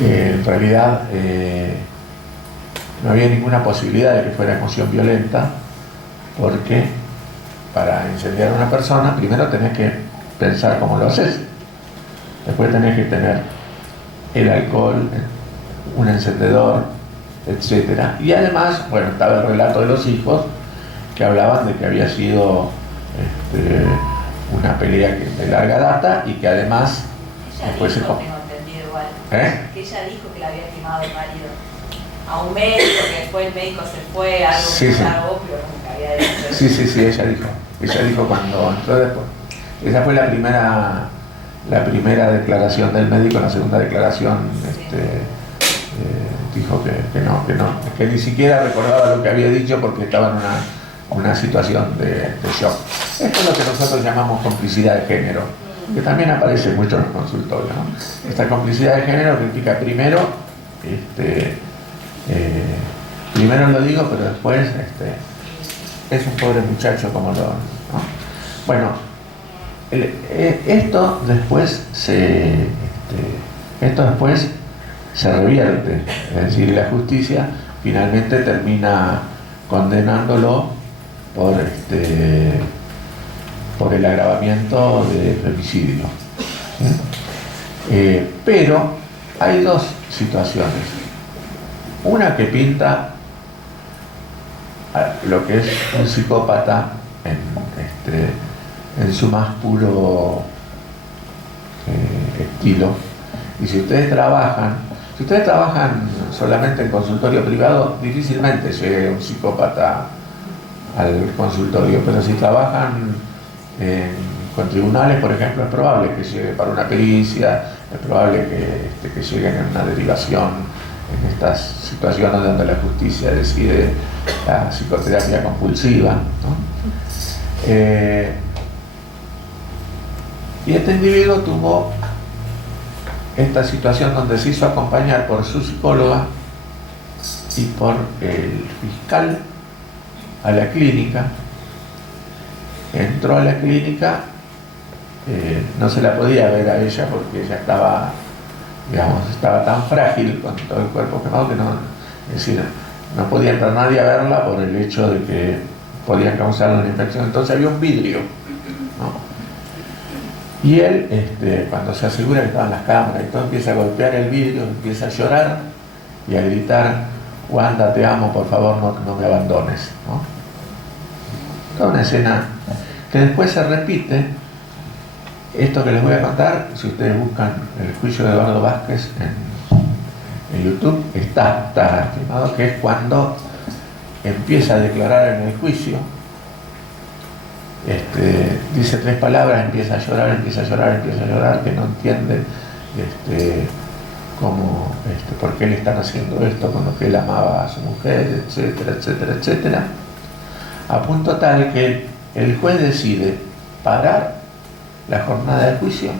En realidad no había ninguna posibilidad de que fuera emoción violenta, porque para incendiar a una persona primero tenés que pensar cómo lo haces, después tenés que tener el alcohol, un encendedor, etcétera. Y además, bueno, estaba el relato de los hijos que hablaban de que había sido una pelea de larga data y que además ella después dijo, tengo entendido igual, que ella dijo que le había quemado el marido a un médico, que después el médico se fue, algo sí, que sí. no era obvio, como que había dicho. Sí, ella dijo cuando entró después. Esa fue la primera declaración del médico. En la segunda declaración dijo que ni siquiera recordaba lo que había dicho porque estaba en una situación de shock. Esto es lo que nosotros llamamos complicidad de género, que también aparece mucho en los consultorios, ¿no? Esta complicidad de género significa primero lo digo, pero después es un pobre muchacho como lo... ¿no? Bueno, esto después se revierte, es decir, la justicia finalmente termina condenándolo por el agravamiento de femicidio, ¿sí? Pero hay dos situaciones. Una que pinta lo que es un psicópata en su más puro estilo. Y si ustedes trabajan solamente en consultorio privado, difícilmente llegue un psicópata al consultorio, pero si trabajan con tribunales, por ejemplo, es probable que llegue para una pericia, es probable que lleguen en una derivación en estas situaciones donde la justicia decide la psicoterapia compulsiva, ¿no? Y este individuo tuvo esta situación donde se hizo acompañar por su psicóloga y por el fiscal a la clínica. Entró a la clínica, no se la podía ver a ella porque ella estaba tan frágil con todo el cuerpo quemado que no podía entrar nadie a verla por el hecho de que podía causarle una infección. Entonces había un vidrio, ¿no? Y él, cuando se asegura que estaban las cámaras y todo, empieza a golpear el vidrio, empieza a llorar y a gritar: Wanda, te amo, por favor, no me abandones, ¿no? Toda una escena que después se repite. Esto que les voy a contar, si ustedes buscan el juicio de Eduardo Vázquez en YouTube, está filmado, que es cuando empieza a declarar en el juicio. Dice 3 palabras, empieza a llorar, que no entiende cómo, por qué le están haciendo esto con lo que él amaba a su mujer, etcétera, a punto tal que el juez decide parar la jornada de juicio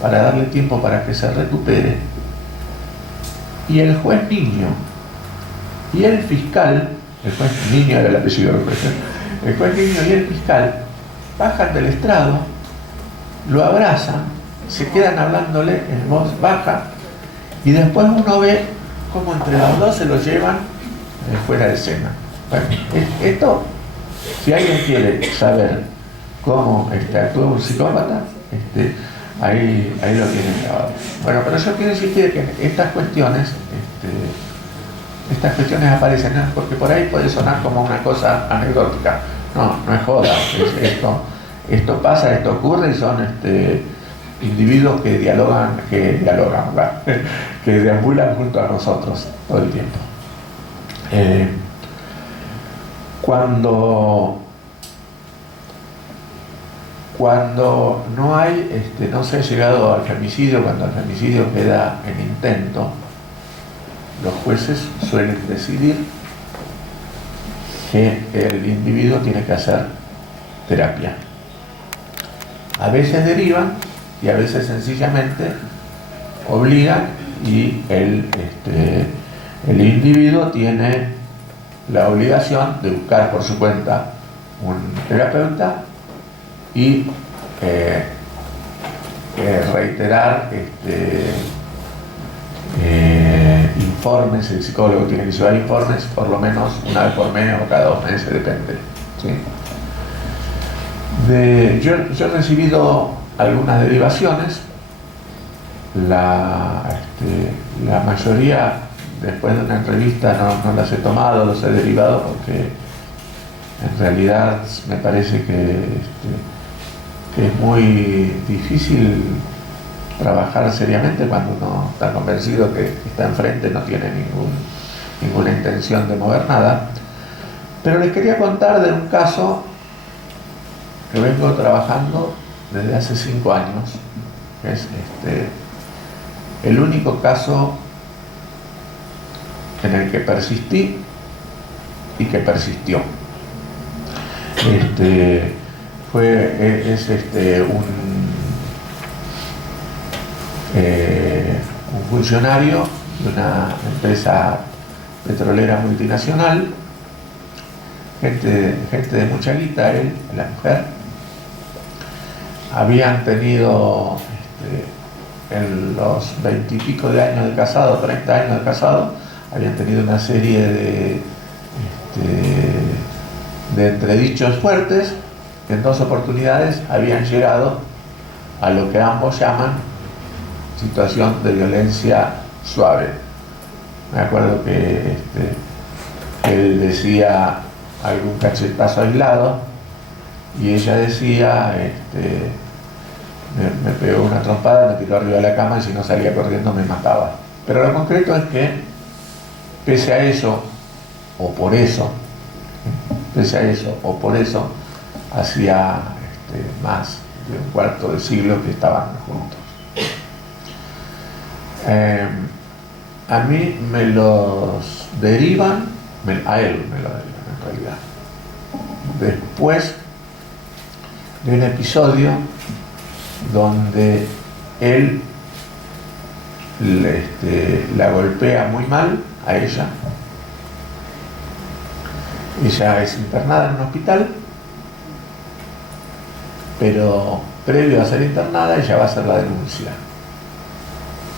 para darle tiempo para que se recupere, y el juez Niño y el fiscal, el juez Niño era el apellido del juez, el juez Niño y el fiscal bajan del estrado, lo abrazan, se quedan hablándole en voz baja, y después uno ve cómo entre los dos se lo llevan fuera de escena. Bueno, esto, si alguien quiere saber cómo actúa un psicópata, ahí lo tienen grabado. Bueno, pero yo quiero insistir que estas cuestiones aparecen, ¿no? Porque por ahí puede sonar como una cosa anecdótica. No es joda. Esto pasa, esto ocurre, y son individuos que dialogan, ¿verdad? Que deambulan junto a nosotros todo el tiempo. Cuando no hay, no se ha llegado al femicidio, cuando el femicidio queda en intento, los jueces suelen decidir que el individuo tiene que hacer terapia. A veces derivan y a veces sencillamente obligan, y el individuo tiene la obligación de buscar por su cuenta un terapeuta y reiterar informes, el psicólogo tiene que llevar informes por lo menos una vez por mes o cada 2 meses, depende, ¿sí? Yo he recibido algunas derivaciones, la mayoría después de una entrevista no las he tomado, los he derivado porque en realidad me parece que es muy difícil trabajar seriamente cuando uno está convencido que está enfrente, no tiene ninguna intención de mover nada. Pero les quería contar de un caso que vengo trabajando desde hace 5 años, que es el único caso en el que persistí y que persistió. Un funcionario de una empresa petrolera multinacional, gente de mucha guita, él, la mujer, habían tenido en los 20 y pico de años de casado, 30 años de casado, habían tenido una serie de entredichos fuertes. En 2 oportunidades habían llegado a lo que ambos llaman situación de violencia suave. Me acuerdo que él decía algún cachetazo aislado y ella decía me pegó una trompada, me tiró arriba de la cama y si no salía corriendo me mataba. Pero lo concreto es que pese a eso o por eso hacía más de un cuarto de siglo que estaban juntos. A mí me los derivan, a él me lo derivan en realidad, después de un episodio donde él la golpea muy mal a ella. Ella es internada en un hospital, pero previo a ser internada ella va a hacer la denuncia,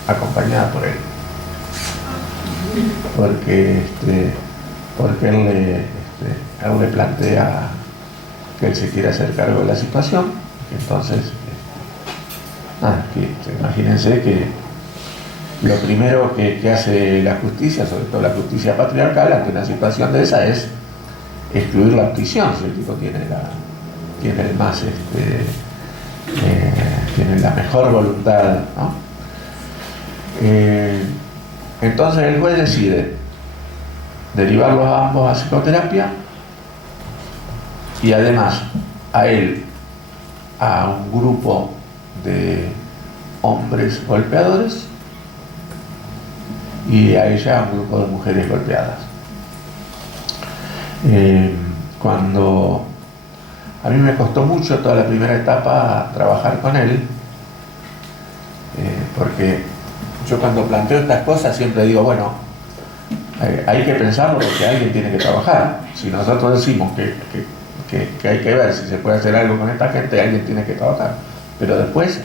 acompañada por él, porque él le plantea que él se quiere hacer cargo de la situación, que entonces imagínense que lo primero que hace la justicia, sobre todo la justicia patriarcal, ante una situación de esa es excluir la prisión si el tipo tiene la mejor voluntad, ¿no? Entonces el juez decide derivarlos a ambos a psicoterapia y además a él a un grupo de hombres golpeadores y a ella a un grupo de mujeres golpeadas. Cuando a mí me costó mucho toda la primera etapa trabajar con él, porque yo cuando planteo estas cosas siempre digo, bueno, hay que pensarlo porque alguien tiene que trabajar. Si nosotros decimos que hay que ver si se puede hacer algo con esta gente, alguien tiene que trabajar. Pero después,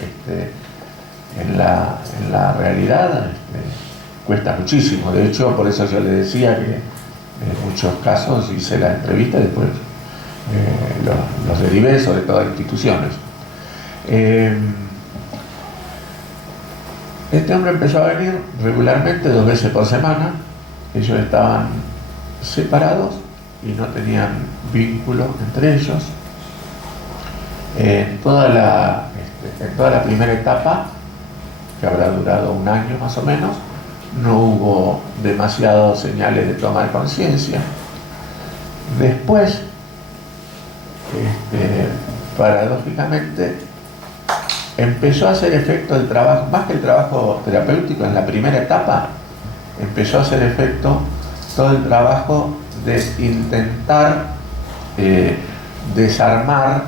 en la realidad, cuesta muchísimo. De hecho, por eso yo le decía que en muchos casos hice la entrevista y después los derivé, sobre todo a instituciones. Este hombre empezó a venir regularmente 2 veces por semana. Ellos estaban separados y no tenían vínculo entre ellos. En toda la primera etapa, que habrá durado 1 año más o menos, no hubo demasiadas señales de toma de conciencia. Después, paradójicamente, empezó a hacer efecto el trabajo, más que el trabajo terapéutico en la primera etapa, empezó a hacer efecto todo el trabajo de intentar desarmar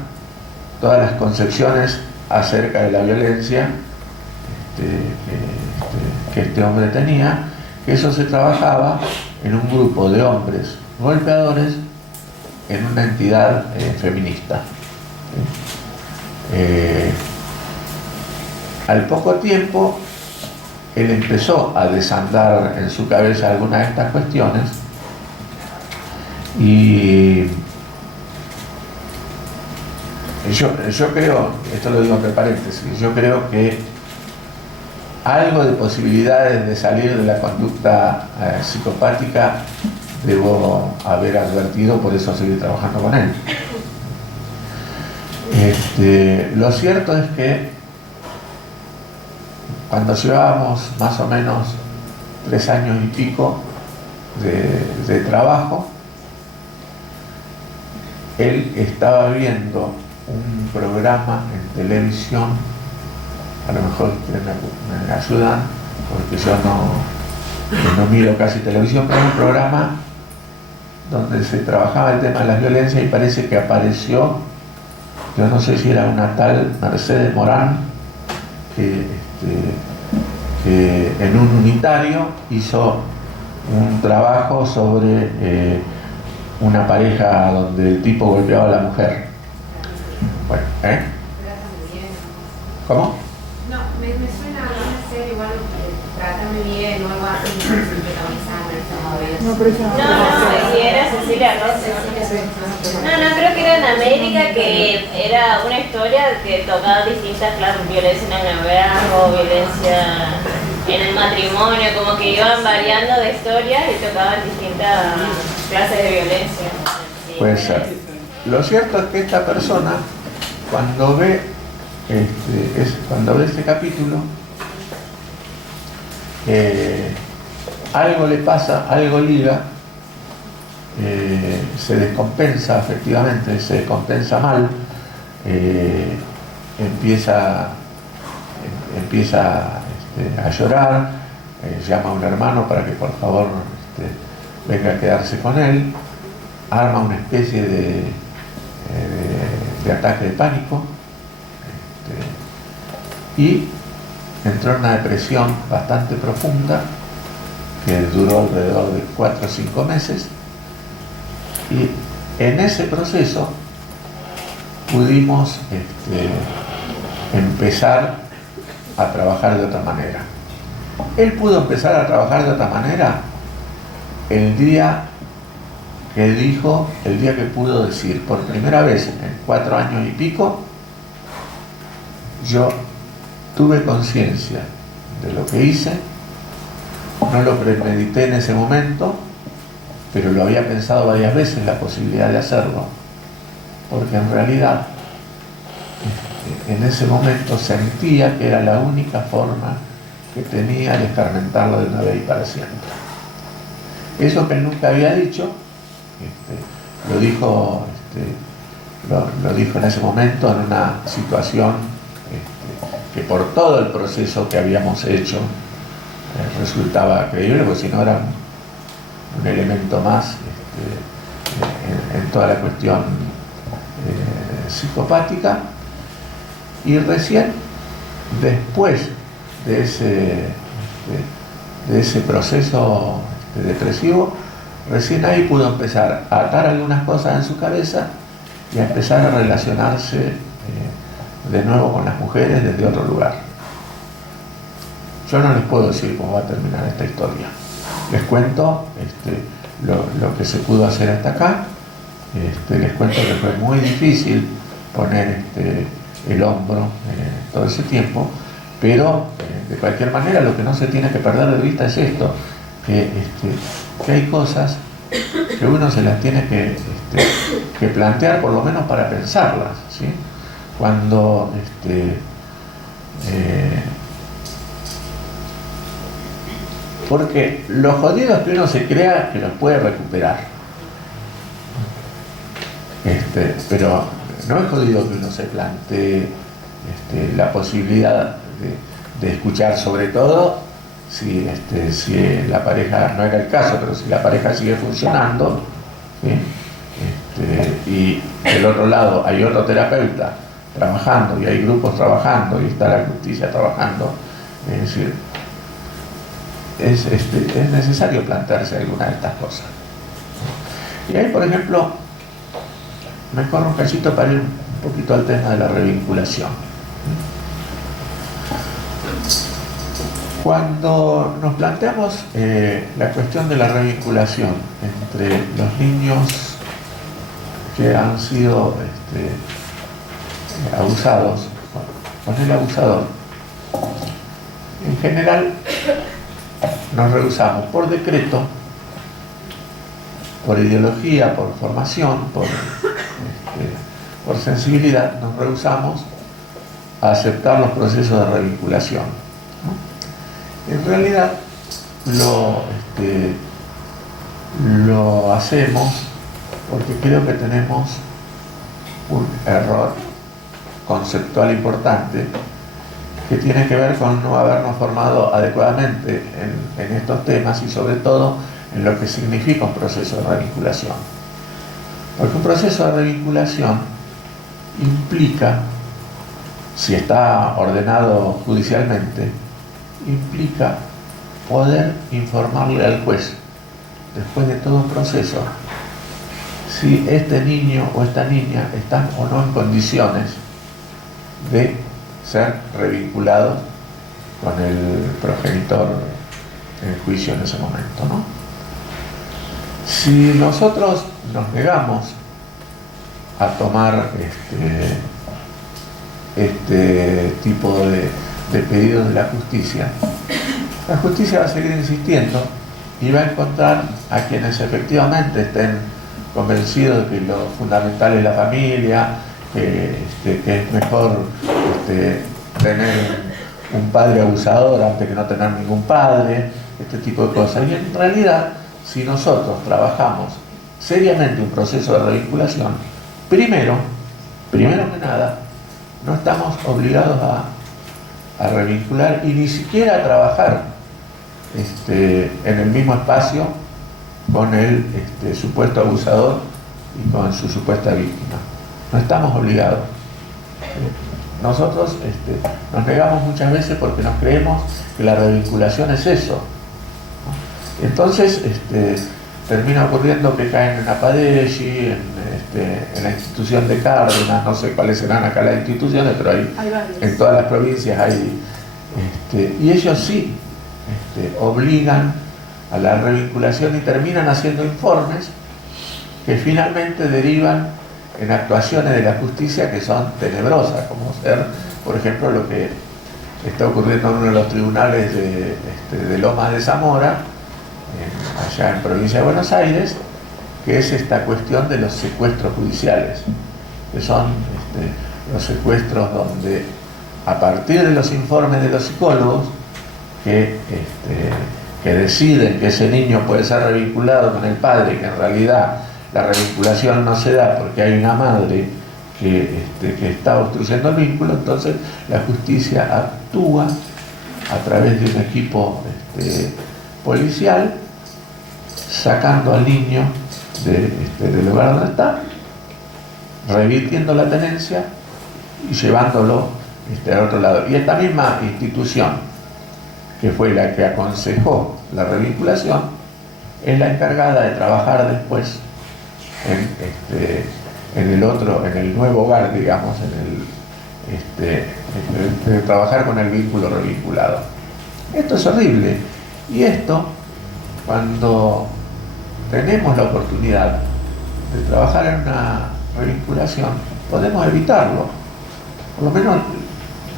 todas las concepciones acerca de la violencia que este hombre tenía, que eso se trabajaba en un grupo de hombres golpeadores en una entidad feminista. Al poco tiempo él empezó a desandar en su cabeza algunas de estas cuestiones y yo creo, esto lo digo entre paréntesis, yo creo que algo de posibilidades de salir de la conducta psicopática debo haber advertido, por eso seguir trabajando con él. Lo cierto es que cuando llevábamos más o menos 3 años y pico de trabajo, él estaba viendo un programa en televisión, a lo mejor ustedes me ayudan, porque yo no miro casi televisión, pero un programa donde se trabajaba el tema de las violencias y parece que apareció, yo no sé si era una tal Mercedes Morán, que en un unitario hizo un trabajo sobre una pareja donde el tipo golpeaba a la mujer. Bueno, ¿Cómo? No, me suena a ser igual Trátame Bien o algo así, no, pero eso No, y era Cecilia Roth. No, creo que era en América, que era una historia que tocaba distintas clases, violencia en el noviazgo, violencia en el matrimonio, como que iban variando de historias y tocaban distintas clases de violencia. Sí. Puede ser. Lo cierto es que esta persona, cuando ve este capítulo, algo le pasa, algo liga, se descompensa, efectivamente, se descompensa mal, empieza a llorar, llama a un hermano para que por favor venga a quedarse con él, arma una especie de ataque de pánico, y entró en una depresión bastante profunda que duró alrededor de 4 o 5 meses, y en ese proceso pudimos empezar a trabajar de otra manera. Él pudo empezar a trabajar de otra manera el día que pudo decir por primera vez en 4 años y pico: yo tuve conciencia de lo que hice, no lo premedité en ese momento, pero lo había pensado varias veces la posibilidad de hacerlo, porque en realidad en ese momento sentía que era la única forma que tenía de escarmentarlo de una vez y para siempre. Eso que él nunca había dicho, lo dijo en ese momento en una situación que por todo el proceso que habíamos hecho resultaba creíble, porque si no era un elemento más en toda la cuestión psicopática. Y recién después de ese proceso depresivo, recién ahí pudo empezar a atar algunas cosas en su cabeza y a empezar a relacionarse de nuevo con las mujeres desde otro lugar. Yo no les puedo decir cómo va a terminar esta historia. Les cuento lo que se pudo hacer hasta acá. Les cuento que fue muy difícil poner el hombro todo ese tiempo, pero de cualquier manera lo que no se tiene que perder de vista es esto, que hay cosas que uno se las tiene que plantear, por lo menos para pensarlas, ¿sí? Cuando porque los jodidos que uno se crea que los puede recuperar, pero no es jodido que uno se plantee la posibilidad de escuchar, sobre todo si la pareja, no era el caso, pero si la pareja sigue funcionando, ¿sí? Y del otro lado hay otro terapeuta trabajando y hay grupos trabajando y está la justicia trabajando, es decir, es necesario plantearse alguna de estas cosas. Y ahí, por ejemplo, me corro un cachito para ir un poquito al tema de la revinculación. Cuando nos planteamos la cuestión de la revinculación entre los niños que han sido abusados con el abusador, en general nos rehusamos por decreto, por ideología, por formación, por sensibilidad, nos rehusamos a aceptar los procesos de revinculación, ¿no? En realidad lo hacemos porque creo que tenemos un error conceptual importante que tiene que ver con no habernos formado adecuadamente en estos temas y sobre todo en lo que significa un proceso de revinculación. Porque un proceso de revinculación implica, si está ordenado judicialmente, implica poder informarle al juez, después de todo un proceso, si este niño o esta niña están o no en condiciones de ser revinculados con el progenitor en juicio en ese momento, ¿no? Si nosotros nos negamos a tomar este tipo de pedidos de la justicia va a seguir insistiendo y va a encontrar a quienes efectivamente estén convencidos de que lo fundamental es la familia, que es mejor tener un padre abusador antes que no tener ningún padre, este tipo de cosas. Y en realidad, si nosotros trabajamos seriamente un proceso de revinculación, primero que nada, no estamos obligados a revincular y ni siquiera a trabajar en el mismo espacio con el supuesto abusador y con su supuesta víctima. No estamos obligados. Nosotros nos negamos muchas veces porque nos creemos que la revinculación es eso, ¿no? Entonces termina ocurriendo que caen en Apadesi, en la institución de Cárdenas, no sé cuáles serán acá las instituciones, pero hay en todas las provincias hay, y ellos sí obligan a la revinculación y terminan haciendo informes que finalmente derivan en actuaciones de la justicia que son tenebrosas, como ser, por ejemplo, lo que está ocurriendo en uno de los tribunales de Lomas de Zamora, allá en provincia de Buenos Aires, que es esta cuestión de los secuestros judiciales, que son los secuestros donde, a partir de los informes de los psicólogos que deciden que ese niño puede ser revinculado con el padre, que en realidad la revinculación no se da porque hay una madre que está obstruyendo el vínculo, entonces la justicia actúa a través de un equipo policial, sacando al niño del lugar donde está, revirtiendo la tenencia y llevándolo al otro lado. Y esta misma institución, que fue la que aconsejó la revinculación, es la encargada de trabajar después en el nuevo hogar, digamos, de trabajar con el vínculo revinculado. Esto es horrible, y esto, cuando tenemos la oportunidad de trabajar en una revinculación, podemos evitarlo. Por lo menos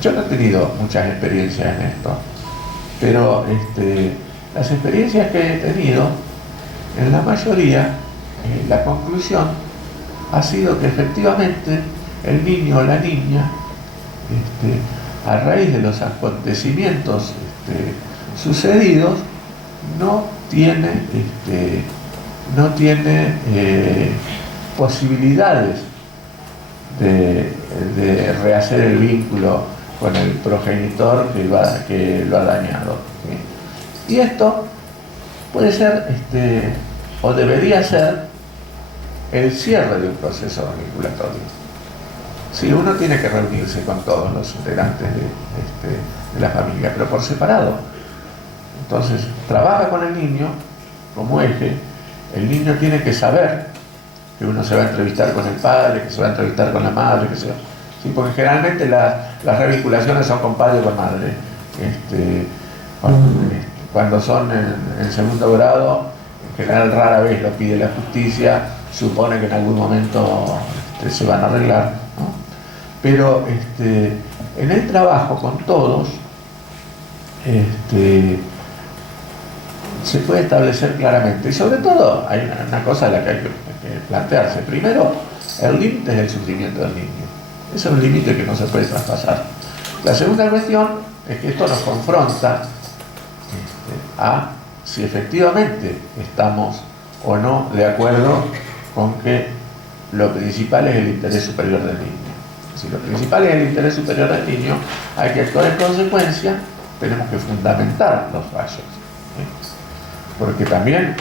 yo no he tenido muchas experiencias en esto, pero las experiencias que he tenido, en la mayoría, la conclusión ha sido que efectivamente el niño o la niña, a raíz de los acontecimientos sucedidos, no tiene posibilidades de rehacer el vínculo con el progenitor que lo ha dañado, ¿sí? Y esto puede ser, o debería ser, el cierre de un proceso revinculatorio. Si uno tiene que reunirse con todos los integrantes de la familia, pero por separado. Entonces, trabaja con el niño como eje. El niño tiene que saber que uno se va a entrevistar con el padre, que se va a entrevistar con la madre, que se va... Sí, porque generalmente las revinculaciones son con padre o con madre. Cuando son en segundo grado, en general rara vez lo pide la justicia, supone que en algún momento se van a arreglar, ¿no? Pero en el trabajo con todos se puede establecer claramente, y sobre todo hay una cosa a la que hay que plantearse. Primero, el límite es el sufrimiento del niño. Ese es un límite que no se puede traspasar. La segunda cuestión es que esto nos confronta a si efectivamente estamos o no de acuerdo con que lo principal es el interés superior del niño. Si lo principal es el interés superior del niño, hay que actuar en consecuencia, tenemos que fundamentar los fallos, ¿sí? Porque también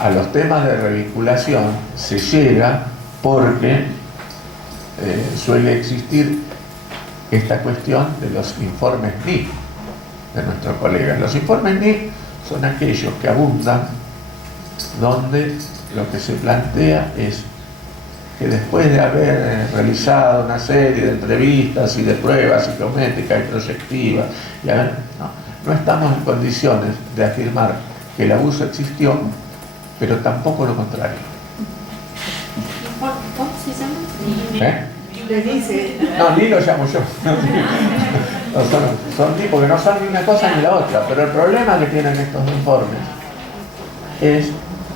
a los temas de revinculación se llega porque suele existir esta cuestión de los informes NIC de nuestros colegas. Los informes NIC son aquellos que abundan, donde lo que se plantea es que después de haber realizado una serie de entrevistas y de pruebas psicométricas y proyectivas, no estamos en condiciones de afirmar que el abuso existió, pero tampoco lo contrario. ¿Cómo se llama? Le dice. No, ni lo llamo yo. Son tipos que no son ni una cosa ni la otra, pero el problema que tienen estos informes es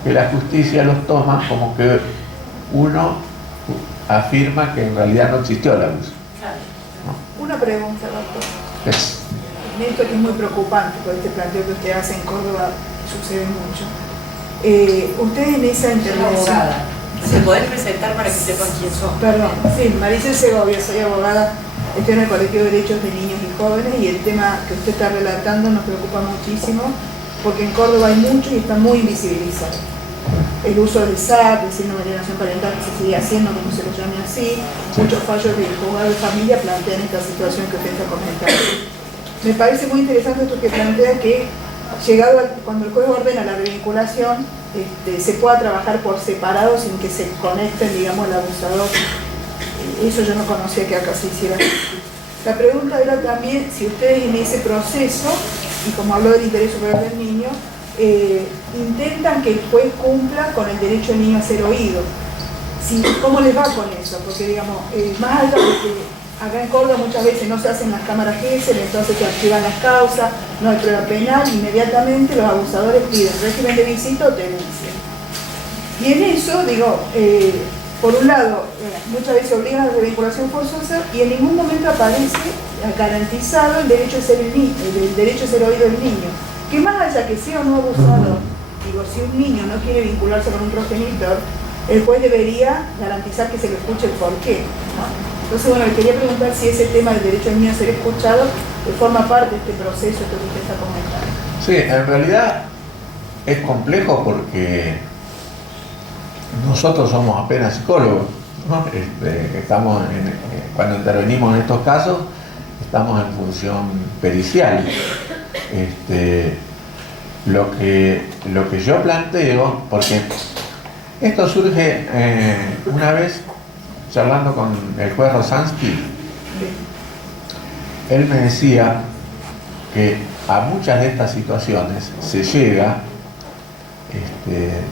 que la justicia los toma como que uno afirma que en realidad no existió el abuso, ¿no? Una pregunta, doctor. Es. Esto que es muy preocupante, por este planteo que usted hace en Córdoba, sucede mucho. Usted en esa intervención... ¿Se pueden presentar para que sepan quién son? Perdón, sí, Maricel Segovia, soy abogada, estoy en el Colegio de Derechos de Niños y Jóvenes, y el tema que usted está relatando nos preocupa muchísimo, porque en Córdoba hay mucho y está muy invisibilizado. El uso del SAP, el síndrome de alienación parental, que se sigue haciendo, como se lo llame así, muchos fallos del juzgado de familia plantean esta situación que usted está comentando. Me parece muy interesante esto que plantea que cuando el juez ordena la revinculación, se pueda trabajar por separado sin que se conecten, digamos, el abusador. Eso yo no conocía que acá se hiciera. La pregunta era también si ustedes en ese proceso, y como habló del interés superior del niño, intentan que el juez cumpla con el derecho del niño a ser oído. ¿Cómo les va con eso? Porque, digamos, más allá de que acá en Córdoba muchas veces no se hacen las cámaras GESEL, entonces se archivan las causas, no hay prueba penal, inmediatamente los abusadores piden régimen de visita o denuncia. Y en eso, digo, por un lado, muchas veces obligan a la revinculación forzosa y en ningún momento aparece garantizado el derecho a ser oído del niño. Que más allá que sea o no abusador, digo, si un niño no quiere vincularse con un progenitor, el juez debería garantizar que se le escuche el porqué, ¿no? Entonces, bueno, le quería preguntar si ese tema del derecho del niño a ser escuchado forma parte de este proceso que usted está comentando. Sí, en realidad es complejo porque nosotros somos apenas psicólogos, ¿no? Cuando intervenimos en estos casos, estamos en función pericial. Lo que yo planteo, porque esto surge una vez charlando con el juez Rosansky, él me decía que a muchas de estas situaciones se llega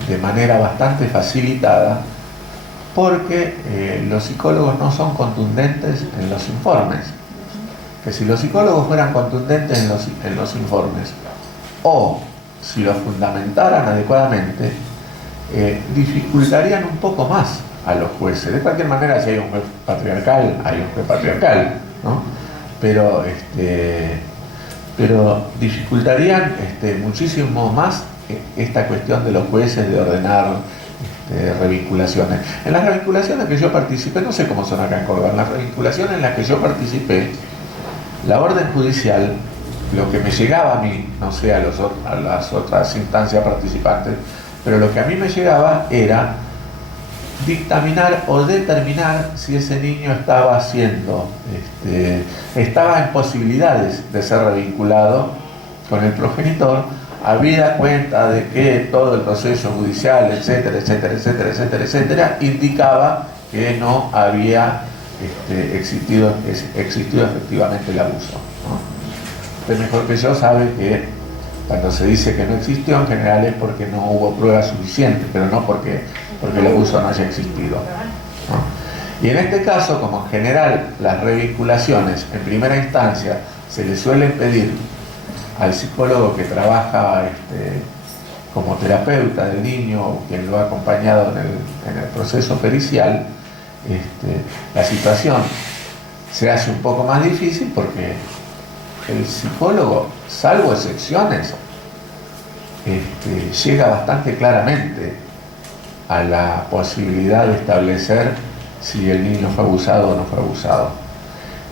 de manera bastante facilitada porque los psicólogos no son contundentes en los informes. Que si los psicólogos fueran contundentes en los informes o si los fundamentaran adecuadamente, dificultarían un poco más a los jueces. De cualquier manera, si hay un juez patriarcal, hay un juez patriarcal, ¿no? Pero dificultarían muchísimo más esta cuestión de los jueces de ordenar revinculaciones. En las revinculaciones que yo participé, no sé cómo son acá en Córdoba, en las revinculaciones en las que yo participé, la orden judicial, lo que me llegaba a mí, no sé a las otras instancias participantes, pero lo que a mí me llegaba era dictaminar o determinar si ese niño estaba en posibilidades de ser revinculado con el progenitor, habida cuenta de que todo el proceso judicial, etcétera, etcétera, etcétera, etcétera, etcétera, indicaba que no había existido efectivamente el abuso, ¿no? usted mejor que yo sabe que cuando se dice que no existió, en general es porque no hubo pruebas suficientes, pero no porque el abuso no haya existido, ¿no? Y en este caso, como en general las revinculaciones en primera instancia se le suelen pedir al psicólogo que trabaja como terapeuta del niño o quien lo ha acompañado en el proceso pericial, la situación se hace un poco más difícil porque el psicólogo, salvo excepciones, llega bastante claramente a la posibilidad de establecer si el niño fue abusado o no fue abusado.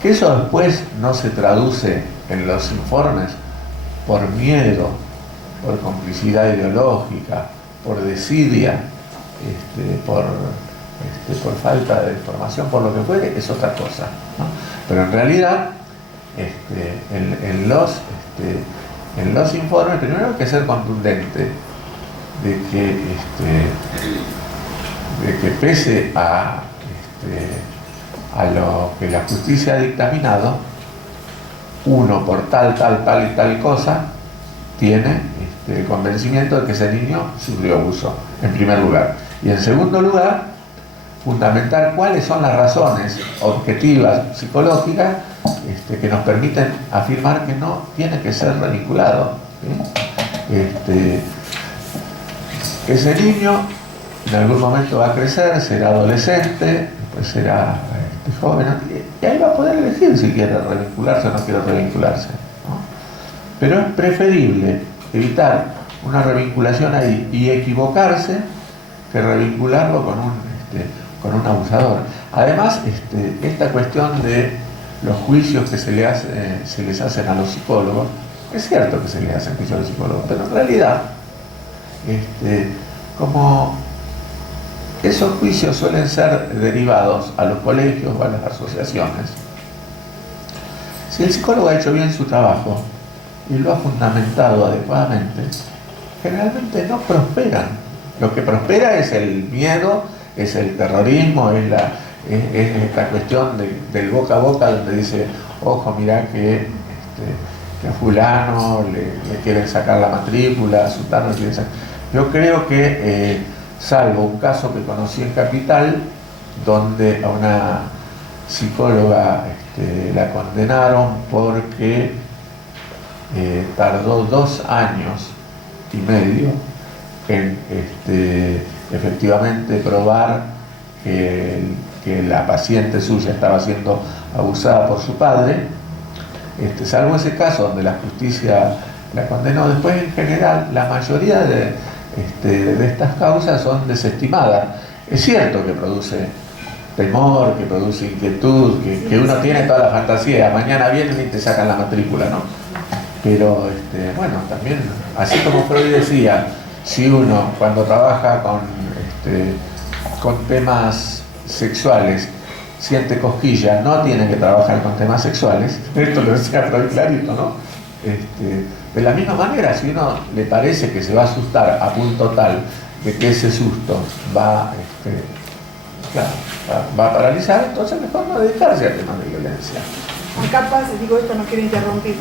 Que eso después no se traduce en los informes por miedo, por complicidad ideológica, por desidia, por falta de información, por lo que fuere, es otra cosa, ¿no? Pero en realidad, en los informes, primero hay que ser contundente de que pese a lo que la justicia ha dictaminado, uno por tal y tal cosa tiene el convencimiento de que ese niño sufrió abuso, en primer lugar. Y en segundo lugar, fundamentar cuáles son las razones objetivas psicológicas que nos permiten afirmar que no tiene que ser revinculado, ¿sí? Ese niño en algún momento va a crecer, será adolescente, después será joven, y ahí va a poder elegir si quiere revincularse o no quiere revincularse, ¿no? Pero es preferible evitar una revinculación ahí y equivocarse que revincularlo con un abusador. Además, esta cuestión de los juicios que se les hacen a los psicólogos, es cierto que se les hacen juicios a los psicólogos, pero en realidad, como esos juicios suelen ser derivados a los colegios o a las asociaciones, si el psicólogo ha hecho bien su trabajo y lo ha fundamentado adecuadamente, generalmente no prosperan. Lo que prospera es el miedo, es el terrorismo, es esta cuestión del boca a boca, donde dice, ojo, mirá que a fulano le quieren sacar la matrícula, a sultano le quieren sacar. Yo creo que, salvo un caso que conocí en Capital, donde a una psicóloga la condenaron porque tardó 2 años y medio en efectivamente probar que la paciente suya estaba siendo abusada por su padre, salvo ese caso donde la justicia la condenó. Después, en general, la mayoría de estas causas son desestimadas. Es cierto que produce temor, que produce inquietud, que uno tiene toda la fantasía, mañana vienen y te sacan la matrícula, ¿no? Pero, bueno, también, así como Freud decía, si uno cuando trabaja con temas sexuales siente cosquillas, no tiene que trabajar con temas sexuales, esto lo decía Freud clarito, ¿no? De la misma manera, si uno le parece que se va a asustar a punto tal de que ese susto va a paralizar, entonces mejor no dedicarse a temas de violencia. Acá pasa, digo esto, no quiero interrumpir,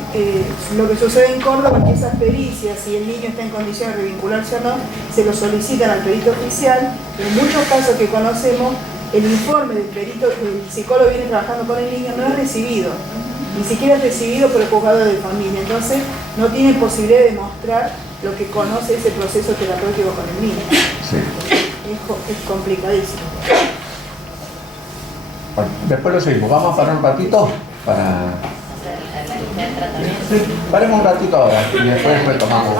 lo que sucede en Córdoba es que esas pericias, si el niño está en condiciones de revincularse o no, se lo solicitan al perito oficial. En muchos casos que conocemos, el informe del perito, el psicólogo viene trabajando con el niño, no es recibido, ni siquiera es recibido por el juzgado de familia, entonces no tiene posibilidad de mostrar lo que conoce ese proceso terapéutico con el niño. Sí. Es complicadísimo. Bueno, después lo seguimos. Vamos a parar un ratito para... Sí, paremos un ratito ahora y después retomamos.